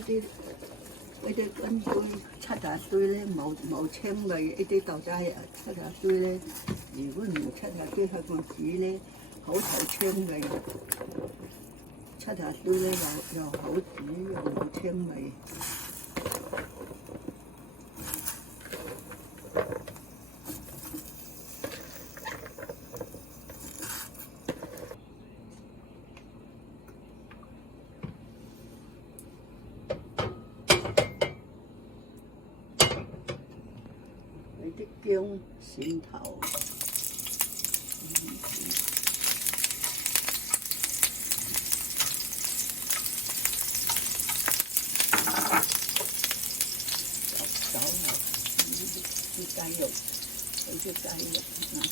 啲跟堆七十堆咧冇青味，呢啲豆仔啊七十堆咧，如果唔七十堆香港紙咧，好頭青味。七十堆咧又好煮又冇青味。啲薑、蒜頭，酒啊，啲雞肉，俾啲雞肉啊。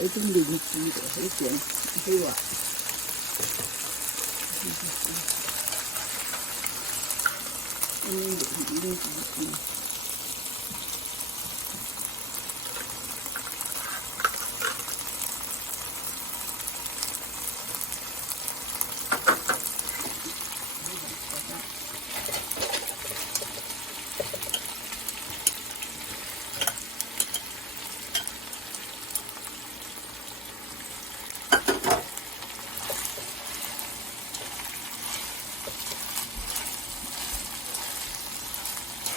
有啲面子嘅，好正，佢話。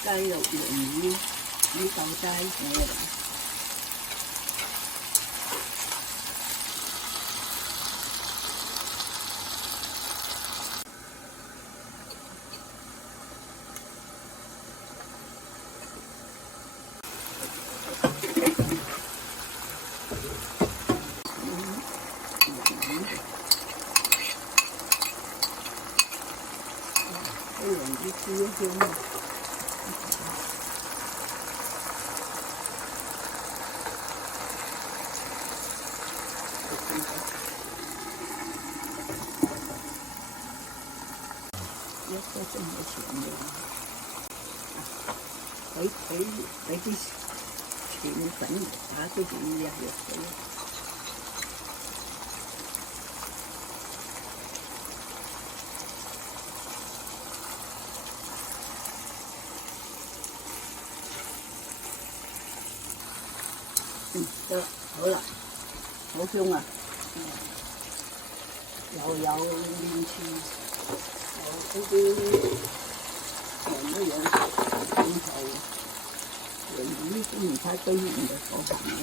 雞肉、鯪魚、啲豆仔嘅啦。非常之鮮香。一個鐘嘅錢嘅，俾啲錢粉打啲嘢入去。得好啦，好香啊！又有麵豉，有呢啲人都有蒜頭、鯪魚都唔太多鹽嘅，放鹹嘅。